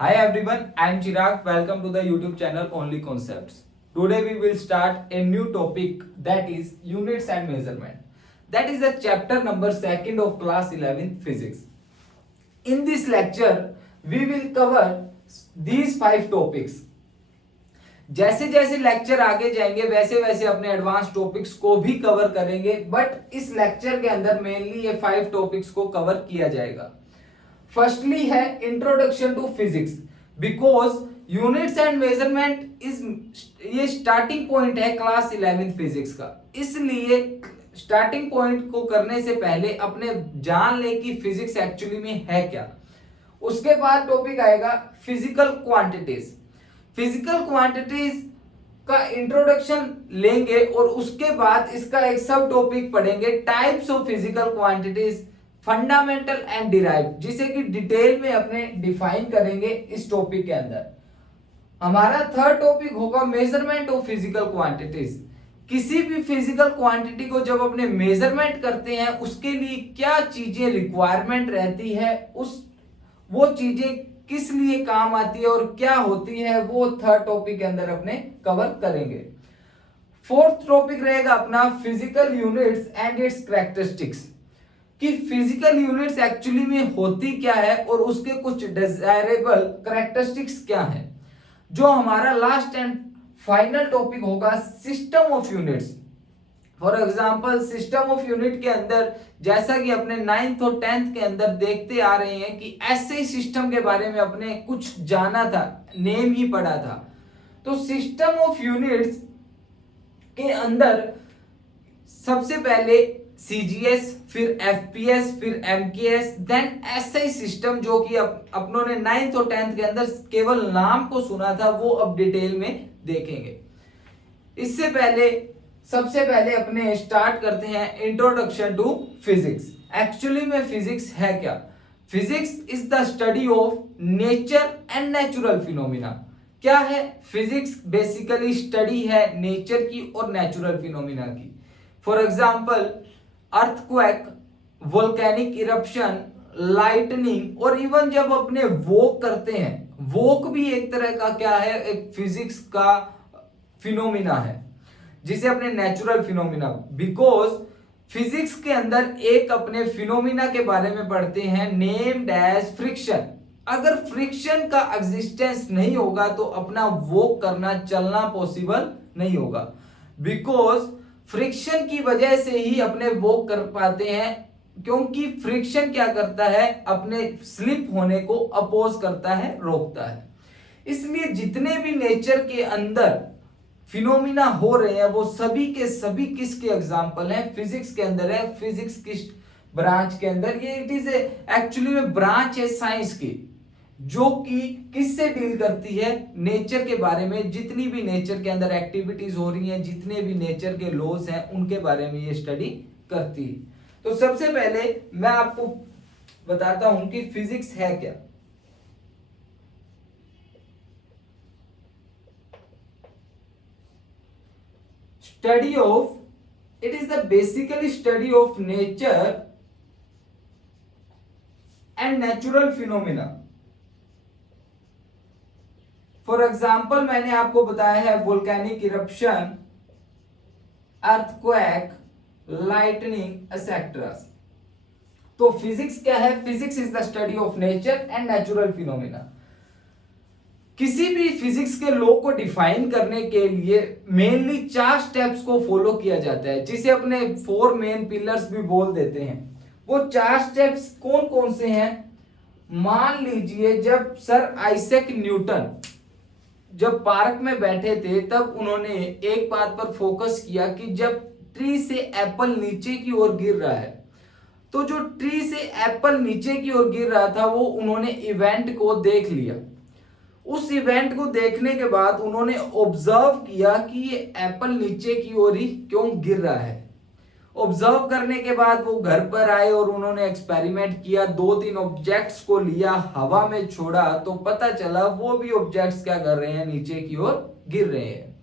Hi everyone, I am Chirag. Welcome to the YouTube channel Only Concepts. Today we will start a new topic, that is units and measurement. That is the chapter number 2nd of class 11 physics. In this lecture we will cover these 5 topics. जैसे जैसे lecture आगे जाएंगे वैसे वैसे अपने advance topics को भी cover करेंगे, बट इस लेक्चर के अंदर मेनली ये 5 टॉपिक्स को कवर किया जाएगा. फर्स्टली है introduction to physics, because units and measurement ये स्टार्टिंग पॉइंट है क्लास 11 फिजिक्स का. इसलिए स्टार्टिंग पॉइंट को करने से पहले अपने जान ले कि फिजिक्स एक्चुअली में है क्या. उसके बाद टॉपिक आएगा फिजिकल क्वांटिटीज. फिजिकल क्वांटिटीज का इंट्रोडक्शन लेंगे और उसके बाद इसका एक सब टॉपिक पढ़ेंगे types of physical quantities, fundamental and derive, जिसे कि डिटेल में अपने डिफाइन करेंगे इस टॉपिक के अंदर. हमारा थर्ड टॉपिक होगा मेजरमेंट ऑफ फिजिकल क्वांटिटीज. किसी भी फिजिकल क्वांटिटी को जब अपने मेजरमेंट करते हैं उसके लिए क्या चीजें रिक्वायरमेंट रहती है, वो चीजें किस लिए काम आती है और क्या होती है, वो थर्ड टॉपिक के अंदर अपने कवर करेंगे. फोर्थ टॉपिक रहेगा अपना physical units and its characteristics, कि फिजिकल यूनिट्स एक्चुअली में होती क्या है और उसके कुछ डिजायरेबल कैरेक्टरिस्टिक्स क्या है. जो हमारा लास्ट एंड फाइनल टॉपिक होगा system of units. For example system of unit के अंदर जैसा कि अपने 9th और 10th के अंदर देखते आ रहे हैं कि ऐसे ही सिस्टम के बारे में अपने कुछ जाना था, नेम ही पढ़ा था. तो सिस्टम ऑफ यूनिट्स के अंदर सबसे पहले CGS, फिर FPS, फिर MKS, देन SI सिस्टम, जो कि अपनों ने 9th और 10th के अंदर केवल नाम को सुना था, वो अब डिटेल में देखेंगे. इससे पहले सबसे पहले अपने स्टार्ट करते हैं इंट्रोडक्शन टू फिजिक्स. एक्चुअली में फिजिक्स है क्या? Physics is the study of nature and natural phenomena. क्या है फिजिक्स? बेसिकली स्टडी है नेचर की और नेचुरल फिनोमिना की. For example earthquake, volcanic eruption, lightning, और इवन जब अपने वोक करते हैं, वोक भी एक तरह का क्या है, एक फिजिक्स का फिनोमिना है, जिसे अपने नेचुरल फिनोमिना. बिकॉज फिजिक्स के अंदर एक अपने फिनोमिना के बारे में पढ़ते हैं नेम्ड एज फ्रिक्शन. अगर फ्रिक्शन का एग्जिस्टेंस नहीं होगा तो अपना वॉक करना, चलना पॉसिबल नहीं होगा. बिकॉज फ्रिक्शन की वजह से ही अपने वॉक कर पाते हैं, क्योंकि फ्रिक्शन क्या करता है, अपने स्लिप होने को अपोज करता है, रोकता है. इसलिए जितने भी नेचर के अंदर फिनोमिना हो रहे हैं वो सभी के सभी किसके एग्जाम्पल हैं? फिजिक्स के अंदर है. फिजिक्स किस ब्रांच के अंदर? ये इट इज एक्चुअली में ब्रांच है साइंस की, जो कि किससे डील करती है? नेचर के बारे में. जितनी भी नेचर के अंदर एक्टिविटीज हो रही हैं, जितने भी नेचर के लॉज हैं, उनके बारे में ये स्टडी करती है. तो सबसे पहले मैं आपको बताता हूं कि फिजिक्स है क्या. Study of, it is the basically study of nature and natural phenomena. For example मैंने आपको बताया है volcanic eruption, earthquake, lightning, etc. तो फिजिक्स क्या है? Physics is the study of nature and natural phenomena. किसी भी फिजिक्स के लॉ को डिफाइन करने के लिए मेनली 4 स्टेप्स को फॉलो किया जाता है, जिसे अपने 4 मेन पिलर्स भी बोल देते हैं. वो 4 स्टेप्स कौन कौन से हैं? मान लीजिए जब सर आइजैक न्यूटन जब पार्क में बैठे थे, तब उन्होंने एक बात पर फोकस किया कि जब ट्री से एप्पल नीचे की ओर गिर रहा है, तो जो ट्री से एप्पल नीचे की ओर गिर रहा था वो उन्होंने इवेंट को देख लिया. उस इवेंट को देखने के बाद उन्होंने ऑब्जर्व किया कि ये एप्पल नीचे की ओर ही क्यों गिर रहा है. ऑब्जर्व करने के बाद वो घर पर आए और उन्होंने एक्सपेरिमेंट किया. 2-3 ऑब्जेक्ट्स को लिया, हवा में छोड़ा, तो पता चला वो भी ऑब्जेक्ट्स क्या कर रहे हैं, नीचे की ओर गिर रहे हैं.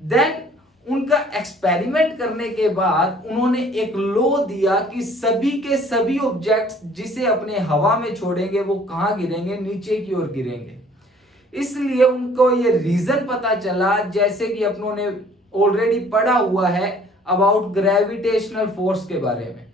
देन उनका एक्सपेरिमेंट करने के बाद उन्होंने एक लॉ दिया कि सभी के सभी ऑब्जेक्ट्स जिसे अपने हवा में छोड़ेंगे वो कहां गिरेंगे, नीचे की ओर गिरेंगे। इसलिए उनको ये रीजन पता चला, जैसे कि अपनों ने ऑलरेडी पढ़ा हुआ है अबाउट ग्रेविटेशनल फोर्स के बारे में,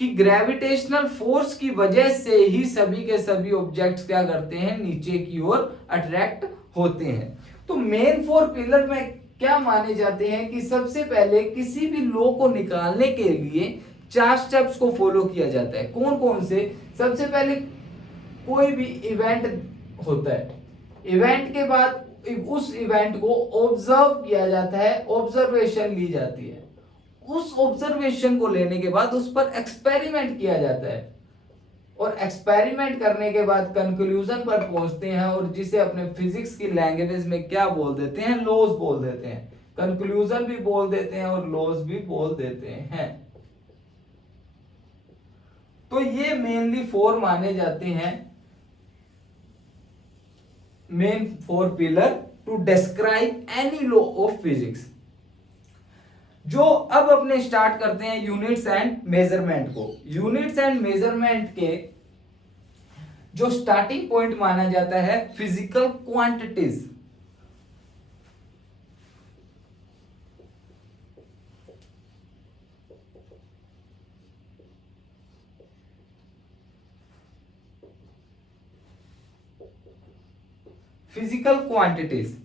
कि ग्रेविटेशनल फोर्स की वजह से ही सभी के सभी ऑब्जेक्ट्स क्या करते हैं, नीचे की ओर अट्रैक्ट होते हैं। तो मेन 4 पिलर में क्या माने जाते हैं कि सबसे पहले किसी भी लॉ को निकालने के लिए 4 स्टेप्स को फॉलो किया जाता है। कौन कौन से? सबसे पहले कोई भी इवेंट होता है, इवेंट के बाद उस इवेंट को ऑब्जर्व किया जाता है, ऑब्जर्वेशन ली जाती है। उस ऑब्जर्वेशन को लेने के बाद उस पर एक्सपेरिमेंट किया जाता है और एक्सपेरिमेंट करने के बाद कंक्लूजन पर पहुंचते हैं और जिसे अपने फिजिक्स की लैंग्वेज में क्या बोल देते हैं, लॉज बोल देते हैं। कंक्लूजन भी बोल देते हैं और लॉज भी बोल देते हैं। तो ये मेनली 4 माने जाते हैं, main 4 pillar to describe any law of physics. जो अब अपने स्टार्ट करते हैं यूनिट्स एंड मेजरमेंट को। यूनिट्स एंड मेजरमेंट के जो स्टार्टिंग पॉइंट माना जाता है physical quantities. Physical quantities,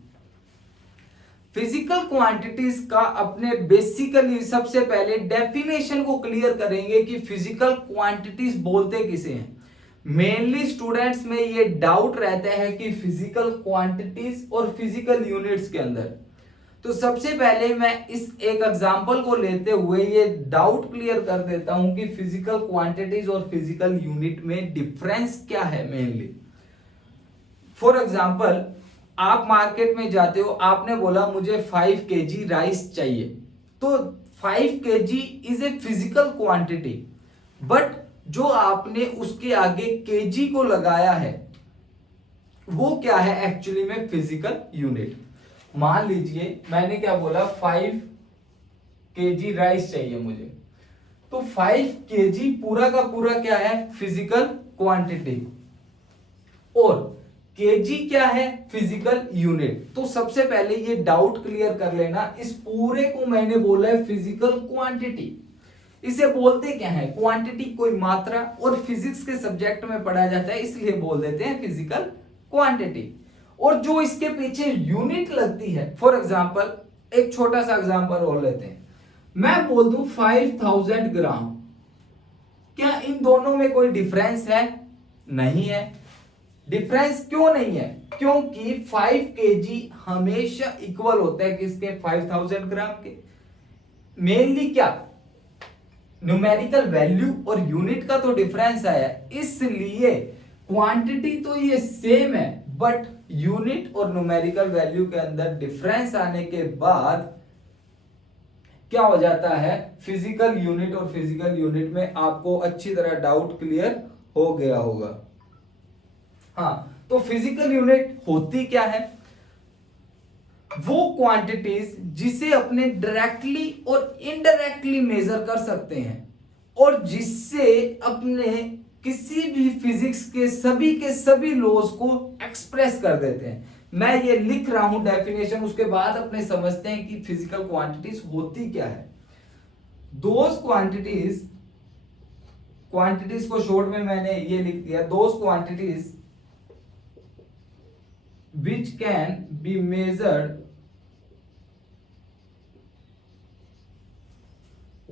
physical quantities का अपने बेसिकली सबसे पहले डेफिनेशन को क्लियर करेंगे कि फिजिकल क्वांटिटीज बोलते किसे हैं। मेनली स्टूडेंट्स में ये डाउट रहता है कि फिजिकल क्वांटिटीज और फिजिकल यूनिट्स के अंदर। तो सबसे पहले मैं इस एक एग्जांपल को लेते हुए ये डाउट क्लियर कर देता हूं कि फिजिकल क्वांटिटीज और फिजिकल यूनिट में डिफरेंस क्या है मेनली। फॉर एग्जाम्पल, आप मार्केट में जाते हो, आपने बोला मुझे 5 केजी राइस चाहिए, तो 5 KG is a physical quantity, but जो आपने उसके आगे केजी को लगाया है वो क्या है एक्चुअली में, फिजिकल यूनिट। मान लीजिए मैंने क्या बोला, 5 केजी राइस चाहिए मुझे, तो 5 केजी पूरा का पूरा क्या है, फिजिकल क्वांटिटी, और केजी क्या है, फिजिकल यूनिट। तो सबसे पहले ये डाउट क्लियर कर लेना, इस पूरे को मैंने बोला है फिजिकल क्वांटिटी। इसे बोलते क्या है, क्वांटिटी कोई मात्रा, और फिजिक्स के सब्जेक्ट में पढ़ा जाता है इसलिए बोल देते हैं फिजिकल क्वांटिटी। और जो इसके पीछे यूनिट लगती है, फॉर एग्जांपल एक छोटा सा एग्जांपल और लेते हैं, मैं बोल दूं 5000 ग्राम, क्या इन दोनों में कोई डिफरेंस है? नहीं है। डिफरेंस क्यों नहीं है? क्योंकि 5 केजी हमेशा इक्वल होता है किसके, 5000 ग्राम के। मेनली क्या, न्यूमेरिकल वैल्यू और यूनिट का तो डिफरेंस आया, इसलिए क्वांटिटी तो ये सेम है, बट यूनिट और न्यूमेरिकल वैल्यू के अंदर डिफरेंस आने के बाद क्या हो जाता है, फिजिकल यूनिट और फिजिकल यूनिट में आपको अच्छी तरह डाउट क्लियर हो गया होगा। हाँ, तो फिजिकल यूनिट होती क्या है, वो क्वांटिटीज जिसे अपने डायरेक्टली और इनडायरेक्टली मेजर कर सकते हैं और जिससे अपने किसी भी फिजिक्स के सभी लॉज को एक्सप्रेस कर देते हैं। मैं ये लिख रहा हूं डेफिनेशन, उसके बाद अपने समझते हैं कि फिजिकल क्वांटिटीज होती क्या है। दोज क्वांटिटीज को शॉर्ट में मैंने ये लिख दिया, those quantities which can be measured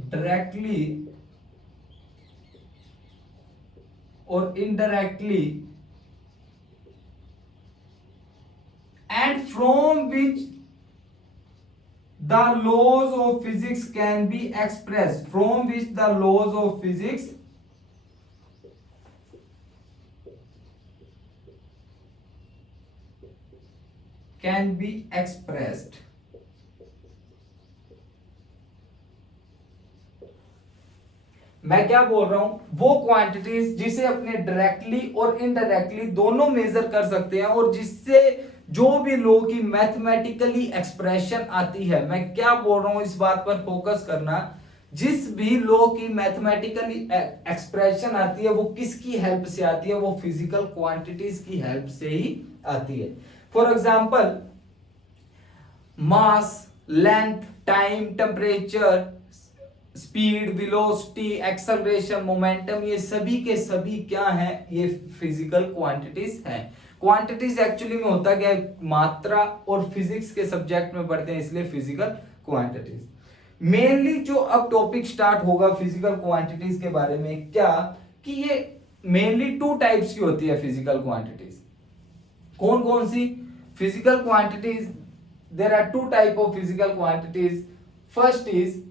directly or indirectly and from which the laws of physics can be expressed, from which the laws of physics can be expressed। मैं क्या बोल रहा हूं, वो क्वांटिटीज जिसे अपने डायरेक्टली और इनडायरेक्टली दोनों मेजर कर सकते हैं और जिससे जो भी लो की मैथमेटिकली एक्सप्रेशन आती है, मैं क्या बोल रहा हूं इस बात पर फोकस करना, जिस भी लो की मैथमेटिकली एक्सप्रेशन आती है वो किसकी हेल्प से आती है, वो फिजिकल क्वांटिटीज की हेल्प से ही आती है। For example mass, length, time, temperature, speed, velocity, acceleration, momentum, ये सभी के सभी क्या हैं, ये फिजिकल क्वांटिटीज हैं। क्वांटिटीज एक्चुअली में होता क्या है, मात्रा, और फिजिक्स के सब्जेक्ट में पढ़ते हैं इसलिए फिजिकल क्वांटिटीज। मेनली जो अब टॉपिक स्टार्ट होगा फिजिकल क्वांटिटीज के बारे में, क्या कि ये मेनली टू टाइप्स की होती है फिजिकल क्वांटिटीज। कौन कौन सी physical quantities? There are two type of physical quantities. First is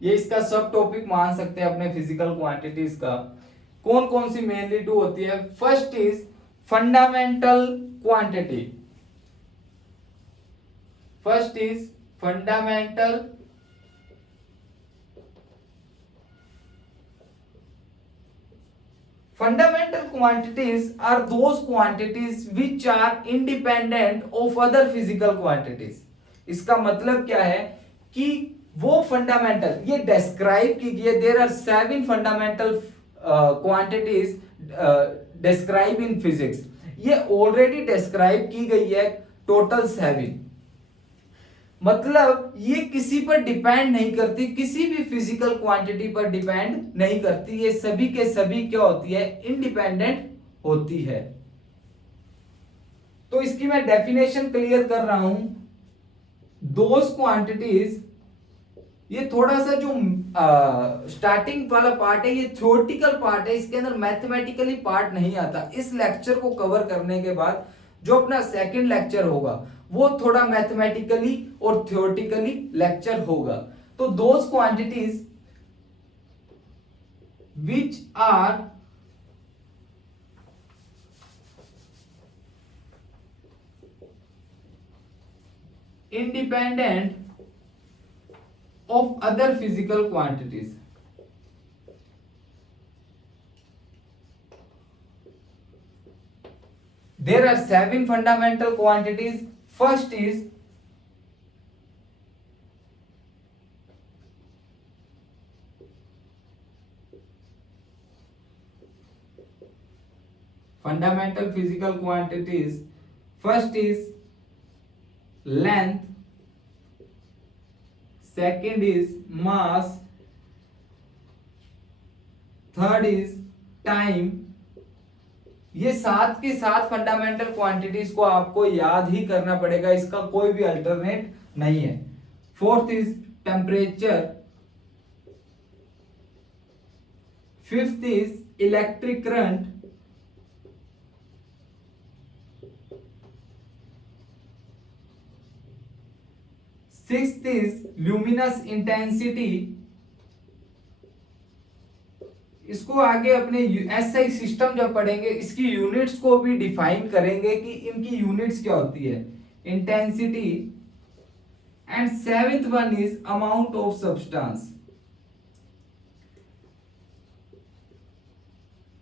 ये इसका सब टॉपिक मान सकते हैं अपने फिजिकल क्वांटिटीज का। कौन कौन सी मेनली टू होती है? First is fundamental quantity. First is fundamental fundamental quantities are those quantities which are independent of other physical quantities। इसका मतलब क्या है कि वो फंडामेंटल, ये डिस्क्राइब की गई है, there are 7 fundamental quantities describe in physics. ये ऑलरेडी डिस्क्राइब की गई है टोटल 7। मतलब ये किसी पर डिपेंड नहीं करती, किसी भी फिजिकल क्वांटिटी पर डिपेंड नहीं करती, ये सभी के सभी क्या होती है, इंडिपेंडेंट होती है। तो इसकी मैं डेफिनेशन क्लियर कर रहा हूं। दोस क्वांटिटीज, ये थोड़ा सा जो स्टार्टिंग वाला पार्ट है ये थ्योरेटिकल पार्ट है, इसके अंदर मैथमेटिकली पार्ट नहीं आता। इस लेक्चर को कवर करने के बाद जो अपना सेकंड लेक्चर होगा वो थोड़ा मैथमेटिकली और थ्योरेटिकली लेक्चर होगा। तो those quantities which are independent of other physical quantities। There are 7 fundamental quantities। First is fundamental physical quantities। First is length, second is mass, third is time। ये 7 के 7 fundamental quantities को आपको याद ही करना पड़ेगा, इसका कोई भी अल्टरनेट नहीं है। Fourth is temperature, fifth is electric current, sixth is luminous intensity. इसको आगे अपने एसआई सिस्टम जब पढ़ेंगे इसकी यूनिट्स को भी डिफाइन करेंगे कि इनकी यूनिट्स क्या होती है, intensity. And seventh one is amount of substance,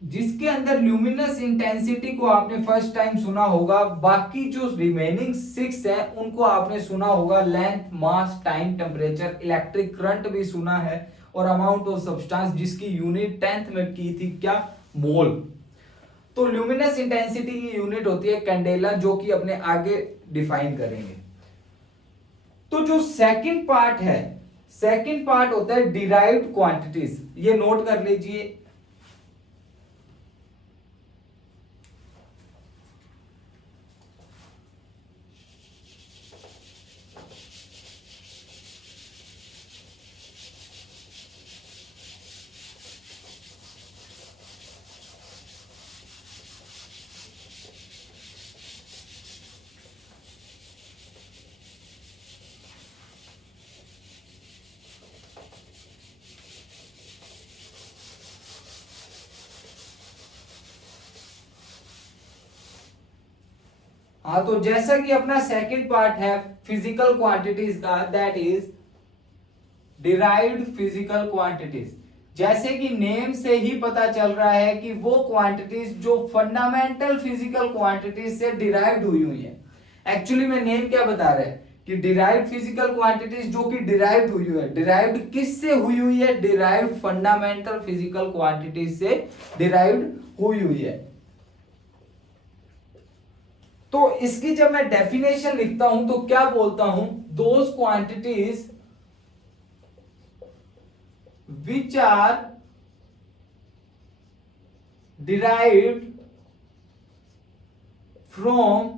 जिसके अंदर ल्यूमिनस इंटेंसिटी को आपने फर्स्ट टाइम सुना होगा, बाकी जो रिमेनिंग 6 है उनको आपने सुना होगा, लेंथ, मास, टाइम, टेम्परेचर, इलेक्ट्रिक करंट भी सुना है, और अमाउंट ऑफ सब्सटेंस जिसकी यूनिट 10th में की थी क्या, मोल। तो ल्यूमिनस इंटेंसिटी की यूनिट होती है कैंडेला, जो कि अपने आगे डिफाइन करेंगे। तो जो सेकंड पार्ट है, सेकंड पार्ट होता है डिराइव्ड क्वांटिटीज, ये नोट कर लीजिए। हाँ, तो जैसा कि अपना सेकंड पार्ट है फिजिकल क्वांटिटीज का, that is derived physical quantities. जैसे कि नेम से ही पता चल रहा है कि वो क्वांटिटीज जो फंडामेंटल फिजिकल क्वांटिटीज से डिराइव्ड हुई है। एक्चुअली में नेम क्या बता रहा है कि डिराइव्ड फिजिकल क्वांटिटीज जो कि डिराइव्ड हुई है। डिराइव्ड किससे हुई है? डिराइव्ड फंडामेंटल फिजिकल क्वांटिटीज से डिराइव्ड हुई है। तो इसकी जब मैं डेफिनेशन लिखता हूं तो क्या बोलता हूं? Those quantities which are derived from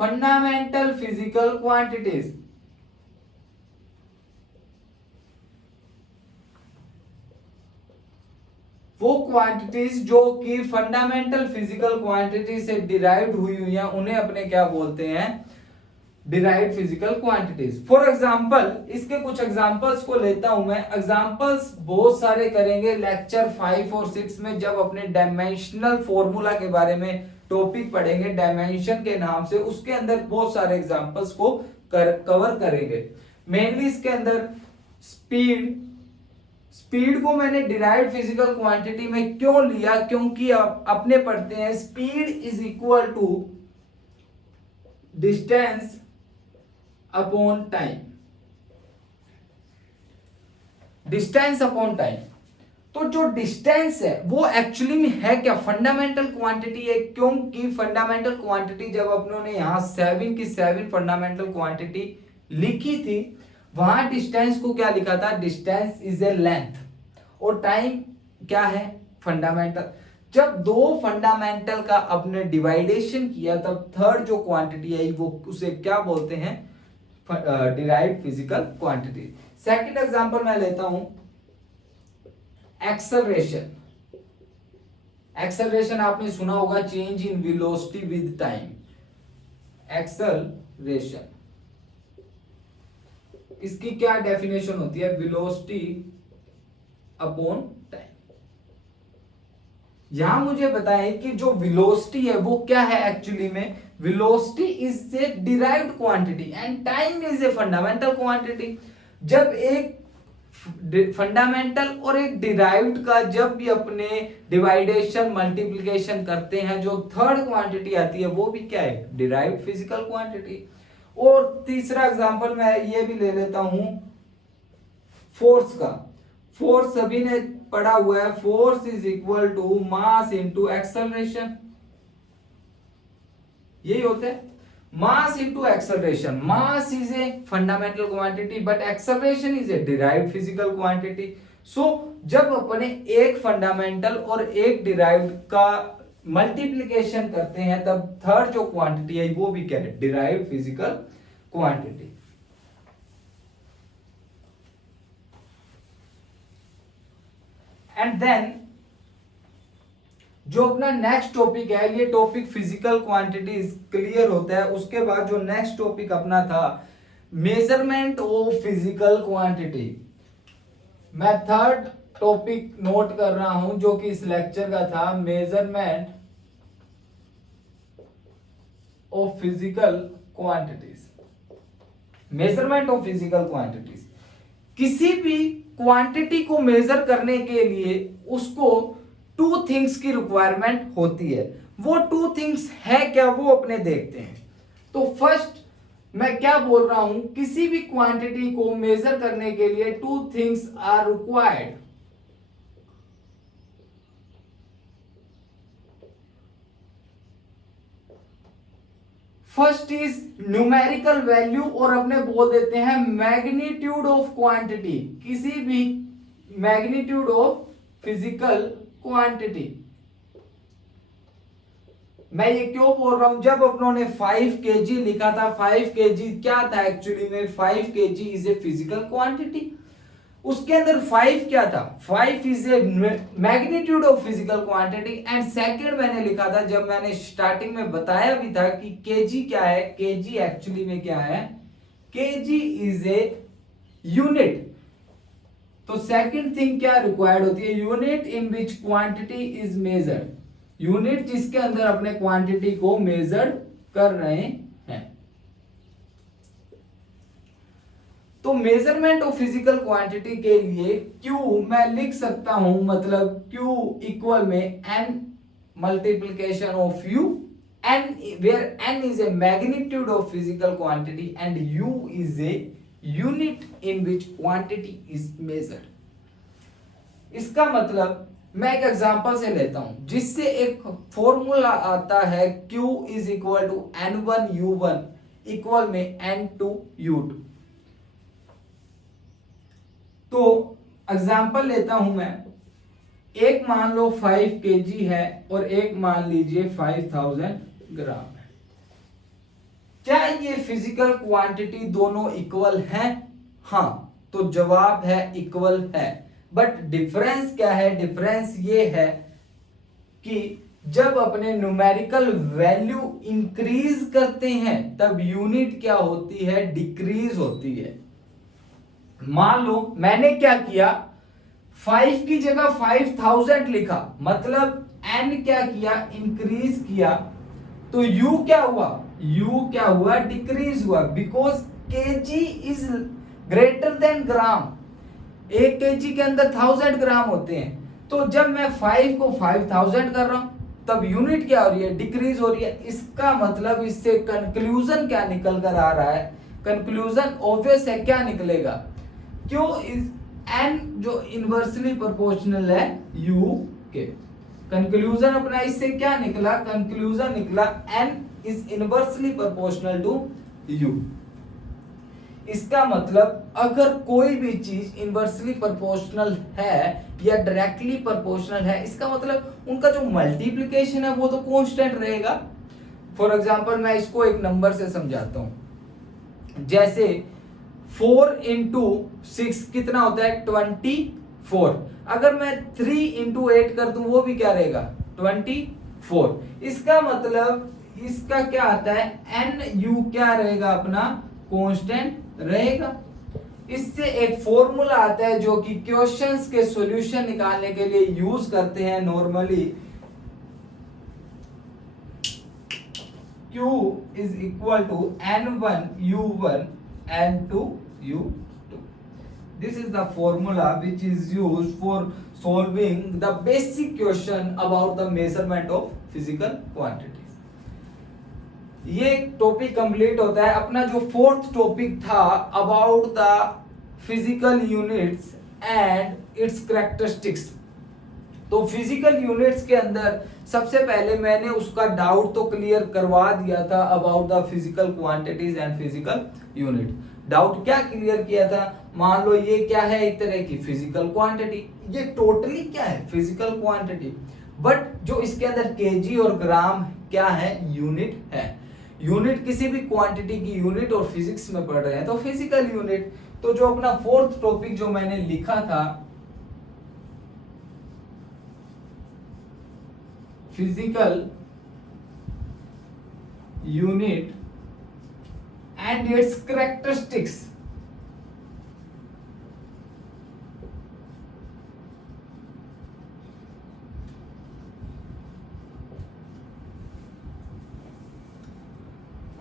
fundamental physical quantities। वो क्वांटिटीज जो कि फंडामेंटल फिजिकल क्वांटिटी से डिराइव्ड हुई हैं उन्हें अपने क्या बोलते हैं? Derived physical quantities. For example, इसके कुछ एग्जांपल्स को लेता हूं मैं। एग्जांपल्स बहुत सारे करेंगे लेक्चर 5 और 6 में, जब अपने डायमेंशनल फॉर्मूला के बारे में टॉपिक पढ़ेंगे डायमेंशन के नाम से, उसके अंदर बहुत सारे एग्जांपल्स को कवर करेंगे। मेनली इसके अंदर स्पीड को मैंने डिराइव्ड फिजिकल क्वांटिटी में क्यों लिया? क्योंकि अपने पढ़ते हैं speed is equal to distance upon time. Distance upon time. तो जो डिस्टेंस है वो एक्चुअली में है क्या? फंडामेंटल क्वांटिटी है। क्योंकि फंडामेंटल क्वांटिटी जब अपनों ने यहां 7 की 7 फंडामेंटल क्वांटिटी लिखी थी, वहां डिस्टेंस को क्या लिखा था? डिस्टेंस इज ए लेंथ, और टाइम क्या है? फंडामेंटल। जब दो फंडामेंटल का अपने डिवाइडेशन किया तब थर्ड जो क्वांटिटी आई वो उसे क्या बोलते हैं? Derived physical quantity. Second example मैं लेता हूं एक्सेलरेशन। एक्सेलरेशन आपने सुना होगा, change in velocity with time. Acceleration, इसकी क्या डेफिनेशन होती है? Velocity upon time. यहां मुझे बताएं कि जो वेलोसिटी है वो क्या है? एक्चुअली में velocity is a derived quantity and time is a fundamental quantity. जब एक फंडामेंटल और एक डिराइव्ड का जब भी अपने डिवाइडेशन मल्टीप्लिकेशन करते हैं, जो थर्ड क्वांटिटी आती है वो भी क्या है? Derived physical quantity. और तीसरा एग्जांपल मैं ये भी ले लेता हूं फोर्स का। फोर्स सभी ने पढ़ा हुआ है, force is equal to mass into acceleration. यही होता है, mass into acceleration. Mass is a fundamental quantity but acceleration is a derived physical quantity. So जब अपने एक फंडामेंटल और एक डिराइव्ड का मल्टीप्लिकेशन करते हैं तब थर्ड जो क्वांटिटी है वो भी क्या है? Derived physical quantity. And then जो अपना नेक्स्ट टॉपिक है, ये टॉपिक फिजिकल क्वांटिटीज क्लियर होता है। उसके बाद जो नेक्स्ट टॉपिक अपना था मेजरमेंट ऑफ फिजिकल क्वांटिटी। मैं थर्ड टॉपिक नोट कर रहा हूं जो कि इस लेक्चर का था, measurement of physical quantities. Measurement of physical quantities, किसी भी क्वांटिटी को मेजर करने के लिए उसको टू थिंग्स की रिक्वायरमेंट होती है। वो टू थिंग्स है क्या, वो अपने देखते हैं। तो फर्स्ट मैं क्या बोल रहा हूं, किसी भी क्वांटिटी को मेजर करने के लिए two things are required. First is numerical value, और अपने बोल देते हैं मैग्नीट्यूड ऑफ क्वांटिटी। किसी भी मैग्नीट्यूड ऑफ फिजिकल क्वांटिटी। मैं ये क्यों बोल रहा हूं, जब अपनों ने 5 kg लिखा था, 5 kg क्या था एक्चुअली में? 5 kg is a physical quantity. उसके अंदर 5 क्या था? 5 is a magnitude of physical quantity. And second मैंने लिखा था, जब मैंने स्टार्टिंग में बताया भी था कि kg क्या है। kg एक्चुअली में क्या है? kg is a unit. तो सेकंड थिंग क्या रिक्वायर्ड होती है? Unit in which quantity is measured. Unit जिसके अंदर अपने क्वांटिटी को मेजर कर रहे हैं। तो मेजरमेंट ऑफ फिजिकल क्वांटिटी के लिए Q मैं लिख सकता हूं, मतलब Q इक्वल में N multiplication of U, N where N is a magnitude of physical quantity and U is a unit in which quantity is measured. इसका मतलब मैं एक एग्जांपल से लेता हूं जिससे एक फॉर्मूला आता है Q is equal to N1U1 equal में N2U2। तो एग्जांपल लेता हूं मैं, एक मान लो 5 kg है और एक मान लीजिए 5000 ग्राम है। क्या ये फिजिकल क्वांटिटी दोनों इक्वल हैं? हाँ, तो जवाब है इक्वल है। बट डिफरेंस क्या है? डिफरेंस ये है कि जब अपने न्यूमेरिकल वैल्यू इंक्रीज करते हैं तब यूनिट क्या होती है? डिक्रीज होती है। मान लो मैंने क्या किया, 5 की जगह 5000 लिखा, मतलब n क्या किया? इंक्रीज किया। तो u क्या हुआ? u क्या हुआ? डिक्रीज हुआ, because kg is greater than gram. 1 kg के अंदर 1000 ग्राम होते हैं। तो जब मैं 5 को 5000 कर रहा हूं तब यूनिट क्या हो रही है? डिक्रीज हो रही है। इसका मतलब इससे कंक्लूजन क्या निकल कर आ रहा है? कंक्लूजन ऑब्वियस है, क्या निकलेगा? क्यों? इज n जो इनवर्सली प्रोपोर्शनल है u के। कंक्लूजन अपना इससे क्या निकला? कंक्लूजन निकला n is inversely proportional to u। इसका मतलब अगर कोई भी चीज इनवर्सली प्रोपोर्शनल है या डायरेक्टली प्रोपोर्शनल है, इसका मतलब उनका जो मल्टीप्लिकेशन है वो तो कांस्टेंट रहेगा। फॉर एग्जांपल मैं इसको एक नंबर से समझाता हूं, जैसे 4 इंटू 6 कितना होता है? 24। अगर मैं 3 इंटू 8 कर दूं वो भी क्या रहेगा? 24। इसका मतलब इसका क्या आता है? एन यू क्या रहेगा? अपना कांस्टेंट रहेगा। इससे एक फॉर्मूला आता है जो कि क्वेश्चंस के सॉल्यूशन निकालने के लिए यूज करते हैं normally. Q is equal to N1U1 N2U2. This is the formula which is used for solving the basic question about the measurement of physical quantities. ये टॉपिक कंप्लीट होता है। अपना जो फोर्थ टॉपिक था about the physical units and its characteristics. तो physical units के अंदर सबसे पहले मैंने उसका डाउट तो क्लियर करवा दिया था about the physical quantities and physical unit. Doubt क्या क्लियर किया था? मान लो ये क्या है? एक तरह की फिजिकल क्वांटिटी। ये टोटली क्या है? Physical quantity. बट जो इसके अंदर केजी और ग्राम क्या है? यूनिट है। यूनिट किसी भी क्वांटिटी की यूनिट और फिजिक्स में पढ़ रहे हैं तो फिजिकल यूनिट। तो जो अपना फोर्थ टॉपिक जो मैंने लिखा था, physical unit and its characteristics,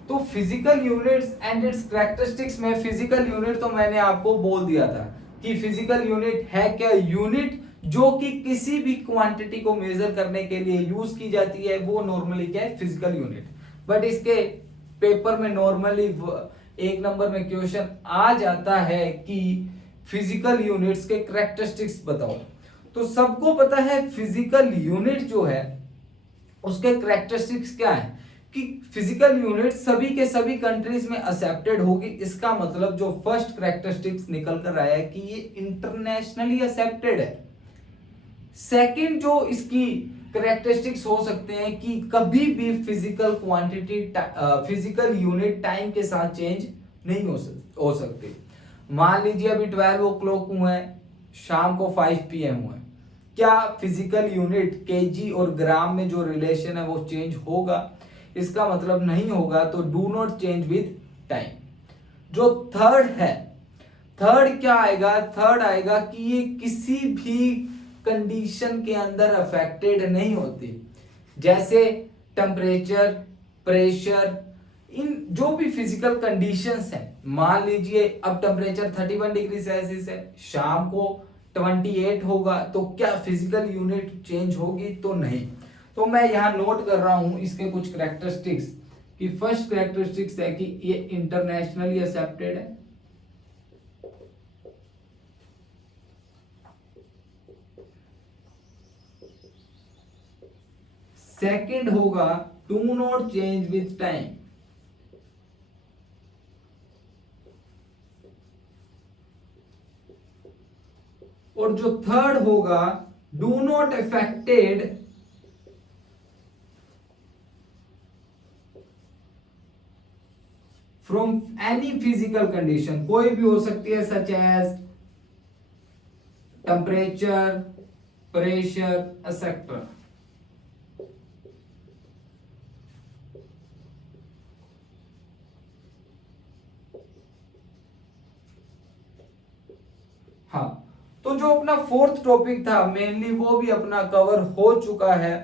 तो physical units and its characteristics में फिजिकल यूनिट तो मैंने आपको बोल दिया था कि फिजिकल यूनिट है क्या? यूनिट जो कि किसी भी क्वांटिटी को मेजर करने के लिए यूज की जाती है वो नॉर्मली क्या है? Physical unit. बट इसके पेपर में नॉर्मली 1 नंबर में क्वेश्चन आ जाता है कि फिजिकल यूनिट्स के कैरेक्टरिस्टिक्स बताओ। तो सबको पता है फिजिकल यूनिट जो है उसके कैरेक्टरिस्टिक्स क्या है कि फिजिकल यूनिट सभी के सभी कंट्रीज में एक्सेप्टेड होगी। इसका मतलब जो फर्स्ट कैरेक्टरिस्टिक्स निकल कर आया है कि ये इंटरनेशनली एक्सेप्टेड है। सेकंड जो इसकी कैरेक्टरिस्टिक्स हो सकते हैं कि कभी भी physical quantity physical unit time के साथ चेंज नहीं हो सकती। मान लीजिए अभी 12 o'clock हुआ है, शाम को 5 PM हुआ है, क्या फिजिकल यूनिट केजी और ग्राम में जो रिलेशन है वो चेंज होगा? इसका मतलब नहीं होगा। तो do not change with time. जो थर्ड है, थर्ड क्या आएगा? थर्ड आएगा कि ये किसी भी कंडीशन के अंदर अफेक्टेड नहीं होती, जैसे टेम्परेचर, प्रेशर, इन जो भी फिजिकल कंडीशंस हैं। मान लीजिए अब टेम्परेचर 31 डिग्री सेल्सियस है, शाम को 28 होगा, तो क्या फिजिकल यूनिट चेंज होगी? तो नहीं। तो मैं यहाँ नोट कर रहा हूं इसके कुछ कैरेक्टरिस्टिक्स, कि फर्स्ट कैरेक्टरिस्टिक्स है कि ये इंटरनेशनली एक्सेप्टेड है। सेकंड होगा do not change with time. और जो थर्ड होगा do not affected from any physical condition, कोई भी हो सकती है, such as temperature, pressure etcetera. हाँ, तो जो अपना फोर्थ टॉपिक था मेनली वो भी अपना कवर हो चुका है।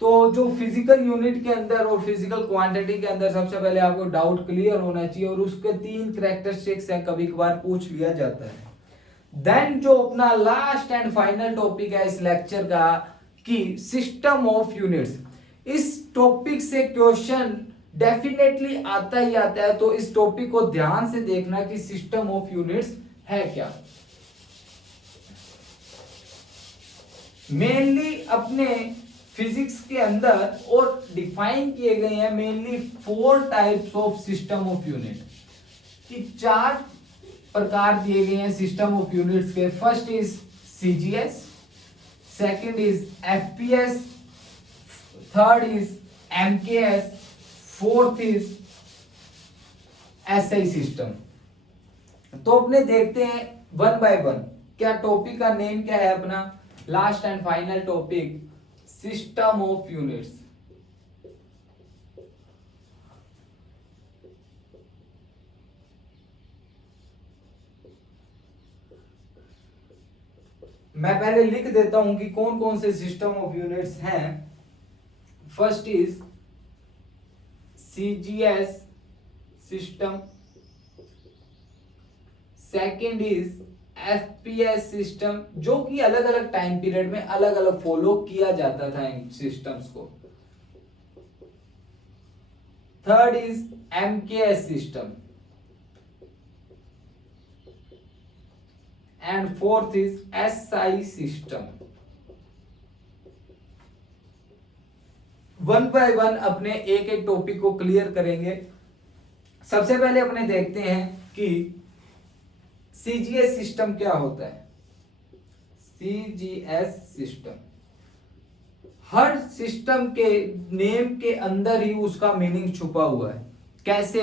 तो जो फिजिकल यूनिट के अंदर और फिजिकल क्वांटिटी के अंदर सबसे पहले आपको डाउट क्लियर होना चाहिए, और उसके 3 कैरेक्टरिस्टिक्स हैं, कभी कभार पूछ लिया जाता है। देन जो अपना लास्ट एंड फाइनल टॉपिक है इस लेक्चर का, कि सिस्टम ऑफ यूनिट्स। इस टॉपिक से क्वेश्चन डेफिनेटली आता ही आता है, तो इस टॉपिक को ध्यान से देखना कि सिस्टम ऑफ यूनिट्स है क्या। मेनली अपने फिजिक्स के अंदर और डिफाइन किए गए हैं mainly 4 types of system of unit, कि 4 प्रकार दिए गए हैं सिस्टम ऑफ यूनिट्स के। First is CGS, second is FPS, third is MKS, fourth is SI system. तो अपने देखते हैं वन बाय वन। क्या टॉपिक का नेम क्या है अपना? Last and final topic system of units. मैं पहले लिख देता हूं कि कौन कौन से सिस्टम ऑफ यूनिट्स हैं। First is CGS system, second is FPS system, जो कि अलग अलग टाइम पीरियड में अलग अलग फॉलो किया जाता था इन सिस्टम्स को। Third is MKS system, and fourth is SI system. One by one अपने एक एक टॉपिक को क्लियर करेंगे। सबसे पहले अपने देखते हैं कि सीजीएस सिस्टम क्या होता है। सीजीएस सिस्टम, हर सिस्टम के नेम के अंदर ही उसका मीनिंग छुपा हुआ है। कैसे?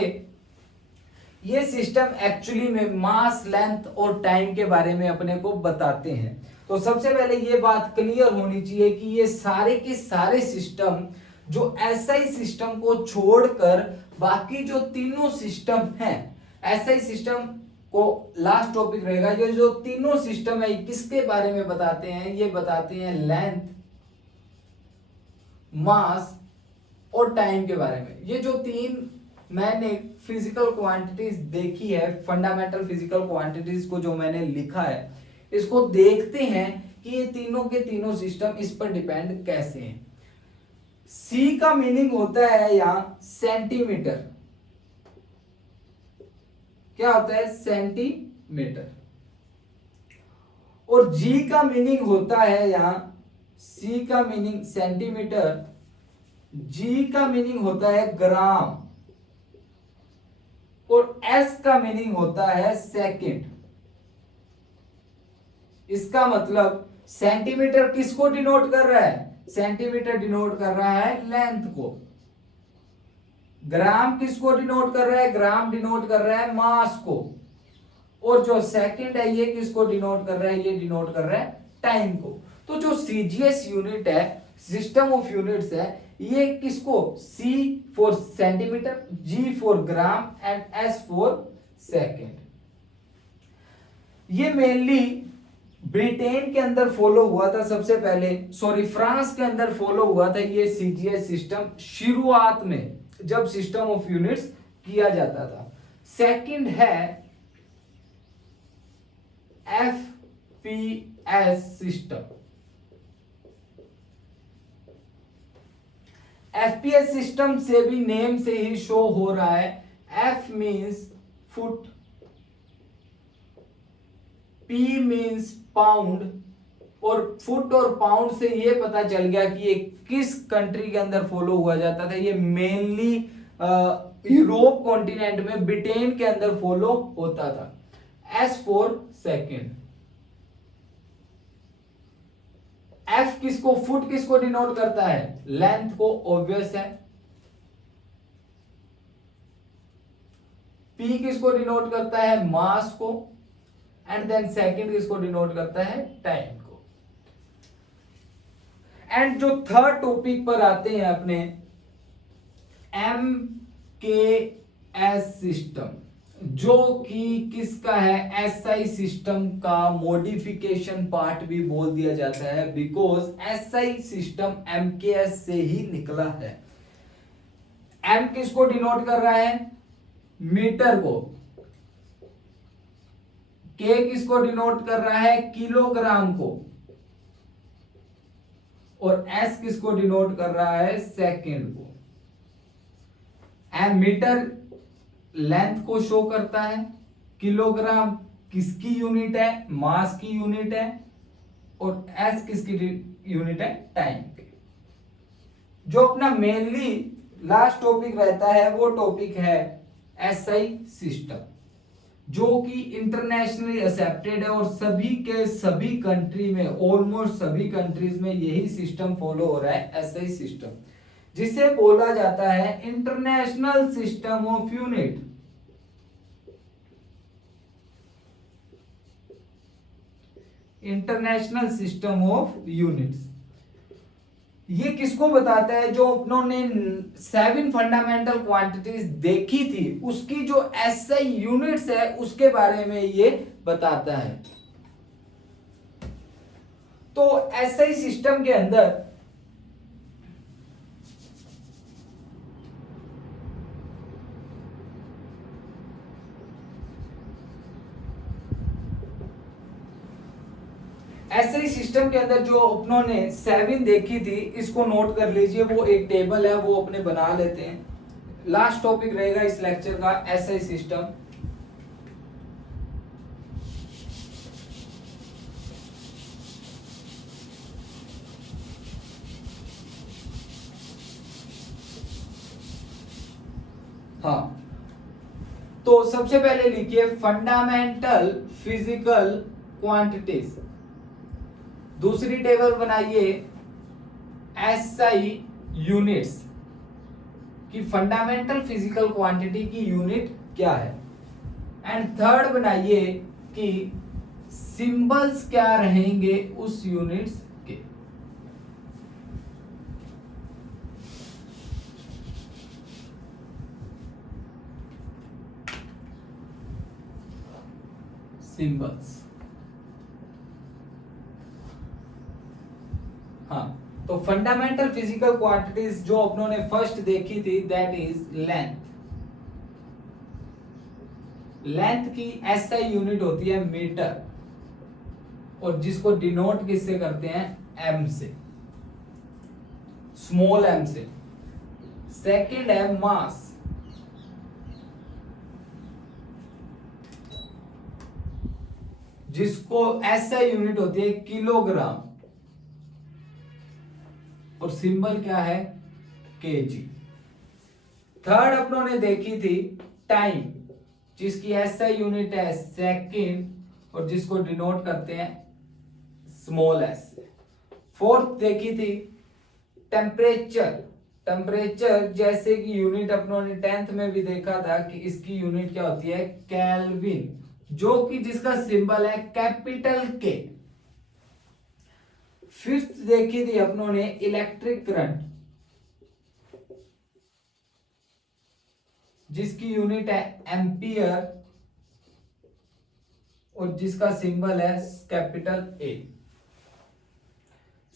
ये सिस्टम एक्चुअली में मास, लेंथ और टाइम के बारे में अपने को बताते हैं। तो सबसे पहले ये बात क्लियर होनी चाहिए कि ये सारे के सारे सिस्टम जो एसआई सिस्टम को छोड़कर बाकी जो तीनों सिस्टम हैं, एसआई सिस्टम को लास्ट टॉपिक रहेगा। ये जो तीनों सिस्टम है किसके बारे में बताते हैं? ये बताते हैं लेंथ, मास और टाइम के बारे में। ये जो 3 मैंने फिजिकल क्वांटिटीज देखी है, फंडामेंटल फिजिकल क्वांटिटीज को जो मैंने लिखा है, इसको देखते हैं कि ये तीनों के तीनों सिस्टम इस पर डिपेंड कैसे हैं। सी का मीनिंग होता है यहां सेंटीमीटर। क्या होता है? सेंटीमीटर। और जी का मीनिंग होता है यहां, सी का मीनिंग सेंटीमीटर, जी का मीनिंग होता है ग्राम, और एस का मीनिंग होता है सेकंड। इसका मतलब सेंटीमीटर किसको डिनोट कर रहा है? सेंटीमीटर डिनोट कर रहा है लेंथ को। ग्राम किसको डिनोट कर रहा है? ग्राम डिनोट कर रहा है मास को। और जो सेकंड है ये किसको डिनोट कर रहा है? ये डिनोट कर रहा है टाइम को। तो जो सीजीएस यूनिट है, सिस्टम ऑफ यूनिट्स है, ये किसको? C for centimetre, G for gram and S for second. ये मेनली ब्रिटेन के अंदर फॉलो हुआ था सबसे पहले, सॉरी फ्रांस के अंदर फॉलो हुआ था ये सीजीएस सिस्टम शुरुआत में, जब सिस्टम ऑफ यूनिट्स किया जाता था। सेकंड है FPS सिस्टम। FPS सिस्टम से भी नेम से ही शो हो रहा है, F means foot, P means pound, और फुट और पाउंड से ये पता चल गया कि ये किस कंट्री के अंदर फॉलो हुआ जाता था। ये मेनली यूरोप कॉन्टिनेंट में ब्रिटेन के अंदर फॉलो होता था। S for second. एफ किसको, फुट किसको डिनोट करता है, लेंथ को, ऑब्वियस है। पी किसको डिनोट करता है, मास को, एंड देन सेकंड किसको डिनोट करता है, टाइम को। एंड जो थर्ड टॉपिक पर आते हैं अपने MKS सिस्टम, जो कि किसका है, SI सिस्टम का मॉडिफिकेशन पार्ट भी बोल दिया जाता है, बिकॉज SI सिस्टम MKS से ही निकला है। M किसको डिनोट कर रहा है, मीटर को, K किसको डिनोट कर रहा है, किलोग्राम को, और S किसको डिनोट कर रहा है, सेकंड को। मीटर लेंथ को शो करता है, किलोग्राम किसकी यूनिट है, मास की यूनिट है, और S किसकी यूनिट है, टाइम की। जो अपना मेनली लास्ट टॉपिक रहता है वो टॉपिक है SI सिस्टम, जो कि इंटरनेशनली एक्सेप्टेड है और सभी के सभी कंट्री में, ऑलमोस्ट सभी कंट्रीज में यही सिस्टम फॉलो हो रहा है, SI सिस्टम, जिसे बोला जाता है international system of unit. International system of units ये किसको बताता है, जो उन्होंने 7 फंडामेंटल क्वांटिटीज देखी थी उसकी जो SI यूनिट्स है उसके बारे में ये बताता है। तो SI सिस्टम के अंदर SI सिस्टम के अंदर जो उन्होंने 7 देखी थी, इसको नोट कर लीजिए, वो एक टेबल है, वो अपने बना लेते हैं। लास्ट टॉपिक रहेगा इस लेक्चर का SI सिस्टम। हाँ, तो सबसे पहले लिखिए फंडामेंटल फिजिकल क्वांटिटीज। दूसरी टेबल बनाइए SI यूनिट्स की, फंडामेंटल फिजिकल क्वांटिटी की यूनिट क्या है। एंड थर्ड बनाइए कि सिंबल्स क्या रहेंगे उस यूनिट्स के। सिंबल्स, हाँ, तो फंडामेंटल फिजिकल क्वांटिटीज जो अपनों ने फर्स्ट देखी थी दैट इज लेंथ। लेंथ की SI यूनिट होती है मीटर, और जिसको डिनोट किससे करते हैं, M से, स्मॉल m से। सेकंड है मास, जिसको SI यूनिट होती है किलोग्राम, और सिंबल क्या है, kg। थर्ड अपनों ने देखी थी टाइम, जिसकी SI यूनिट है सेकंड, और जिसको डिनोट करते हैं स्मॉल s। फोर्थ देखी थी टेम्परेचर। टेम्परेचर जैसे कि यूनिट अपनों ने 10th में भी देखा था कि इसकी यूनिट क्या होती है, केल्विन, जो कि जिसका सिंबल है कैपिटल K। फिफ्थ देखी थी अपनों ने इलेक्ट्रिक करंट, जिसकी यूनिट है एम्पियर, और जिसका सिंबल है कैपिटल A।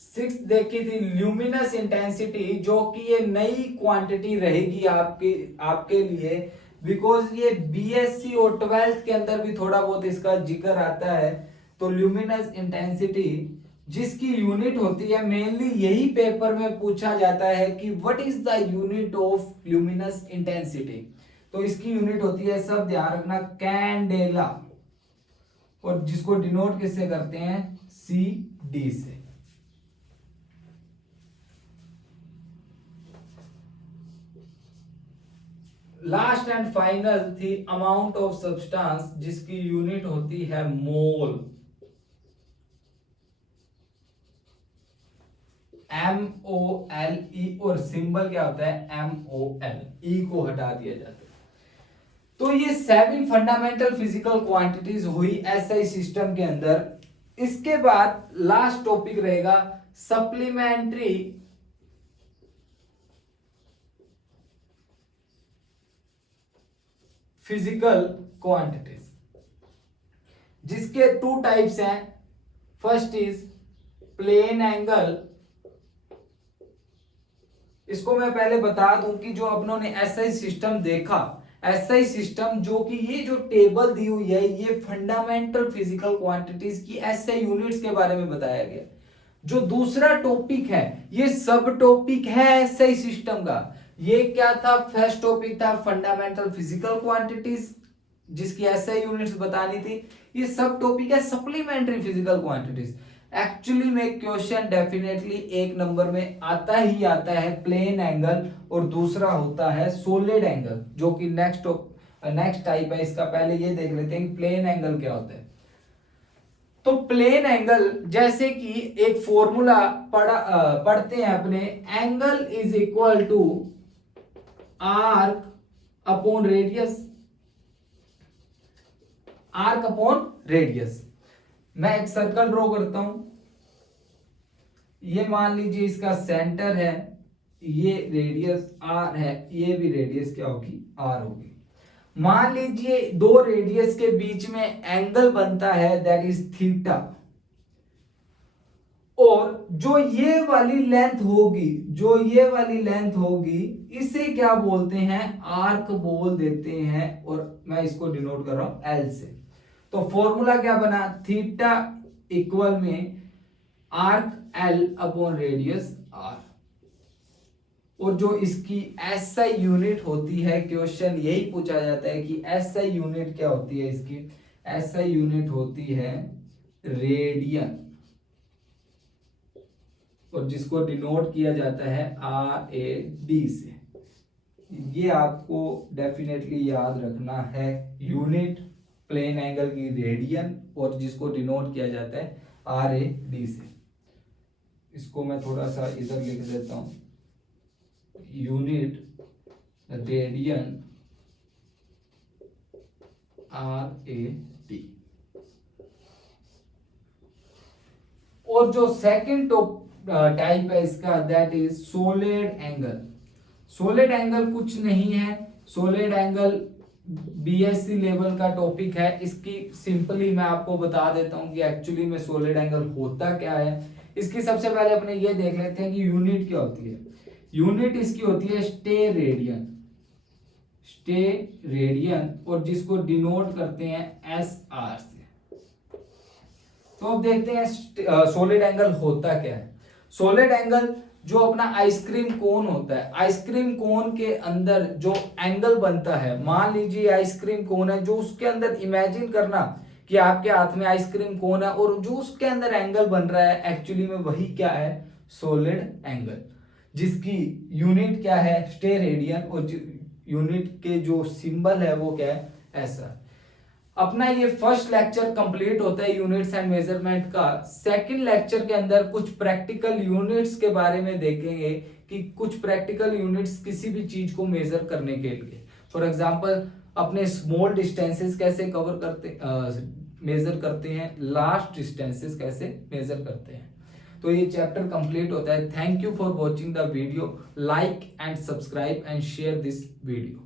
सिक्स्थ देखी थी ल्यूमिनस इंटेंसिटी, जो कि ये नई क्वांटिटी रहेगी आपके लिए, बिकॉज ये बीएससी और 12th के अंदर भी थोड़ा बहुत इसका जिक्र आता है। तो ल्यूमिनस इंटेंसिटी जिसकी यूनिट होती है, मेनली यही पेपर में पूछा जाता है कि what is the unit of luminous intensity. तो इसकी यूनिट होती है, सब ध्यान रखना, कैंडेला, और जिसको डिनोट किससे करते हैं, सी डी से। लास्ट एंड फाइनल थी अमाउंट ऑफ सब्सटेंस जिसकी यूनिट होती है मोल, MOLE, और सिंबल क्या होता है, MOL, ई को हटा दिया जाता है। तो ये 7 फंडामेंटल फिजिकल क्वांटिटीज हुई एसआई सिस्टम के अंदर। इसके बाद लास्ट टॉपिक रहेगा सप्लीमेंट्री फिजिकल क्वांटिटीज, जिसके 2 टाइप्स हैं। First is plane angle. इसको मैं पहले बता दूं कि जो अपनों ने एसआई सिस्टम देखा, एसआई सिस्टम जो कि ये जो टेबल दी हुई है, ये फंडामेंटल फिजिकल क्वांटिटीज की एसआई यूनिट्स के बारे में बताया गया। जो दूसरा टॉपिक है, ये सब टॉपिक है एसआई सिस्टम का। ये क्या था, फर्स्ट टॉपिक था फंडामेंटल फिजिकल क्वांटिटीज जिसकी एसआई यूनिट्स बतानी थी। ये सब टॉपिक है सप्लीमेंट्री फिजिकल क्वांटिटीज। एक्चुअली में क्वेश्चन डेफिनेटली 1 नंबर में आता ही आता है प्लेन एंगल, और दूसरा होता है सॉलिड एंगल, जो कि नेक्स्ट टाइप है इसका। पहले ये देख लेते हैं कि प्लेन एंगल क्या होता है। तो प्लेन एंगल, जैसे कि एक फॉर्मूला पढ़ते हैं अपने, angle is equal to arc upon radius, arc upon radius. मैं एक सर्कल ड्रॉ करता हूं, ये मान लीजिए इसका सेंटर है, ये रेडियस आर है, ये भी रेडियस क्या होगी, आर होगी। मान लीजिए 2 रेडियस के बीच में एंगल बनता है, दैट इज थीटा, और जो ये वाली लेंथ होगी, जो ये वाली लेंथ होगी, इसे क्या बोलते हैं, आर्क बोल देते हैं, और मैं इसको डिनोट कर रहा हूं एल से। तो फॉर्मूला क्या बना, थीटा इक्वल में arc L upon radius R. और जो इसकी एसआई यूनिट होती है, क्वेश्चन यही पूछा जाता है कि एसआई यूनिट क्या होती है इसकी। एसआई यूनिट होती है रेडियन, और जिसको डिनोट किया जाता है RAD से। ये आपको डेफिनेटली याद रखना है, यूनिट प्लेन एंगल की रेडियन, और जिसको डिनोट किया जाता है RAD से। इसको मैं थोड़ा सा इधर लिख देता हूं, यूनिट रेडियन RAD। और जो सेकंड टाइप है इसका, that is solid angle. Solid angle कुछ नहीं है, सॉलिड एंगल बीएससी लेवल का टॉपिक है। इसकी सिंपली मैं आपको बता देता हूं कि एक्चुअली में सॉलिड एंगल होता क्या है। इसकी सबसे पहले अपने ये देख लेते हैं कि यूनिट क्या होती है। यूनिट इसकी होती है स्टे रेडियन, स्टे रेडियन, और जिसको डिनोट करते हैं SR से। तो अब देखते हैं सॉलिड एंगल होता क्या है। सॉलिड एंगल जो अपना आइसक्रीम कोन होता है, आइसक्रीम कोन के अंदर जो एंगल बनता है, मान लीजिए आइसक्रीम कोन है, जो उसके अंदर इमेजिन करना कि आपके हाथ में आइसक्रीम कोन है, और जो उसके अंदर एंगल बन रहा है, एक्चुअली में वही क्या है, सॉलिड एंगल, जिसकी यूनिट क्या है, स्टे रेडियन, और यूनिट के जो सिंबल है वो क्या है, ऐसा। अपना ये फर्स्ट लेक्चर कंप्लीट होता है यूनिट्स एंड मेजरमेंट का। सेकंड लेक्चर के अंदर कुछ प्रैक्टिकल यूनिट्स के बारे में देखेंगे कि कुछ प्रैक्टिकल यूनिट्स किसी भी चीज को मेजर करने के लिए, फॉर एग्जांपल अपने स्मॉल डिस्टेंसेस कैसे कवर करते मेजर करते हैं, लार्ज डिस्टेंसेस कैसे मेजर करते हैं। तो ये चैप्टर कंप्लीट होता है। Thank you for watching the video, like and subscribe and share this video.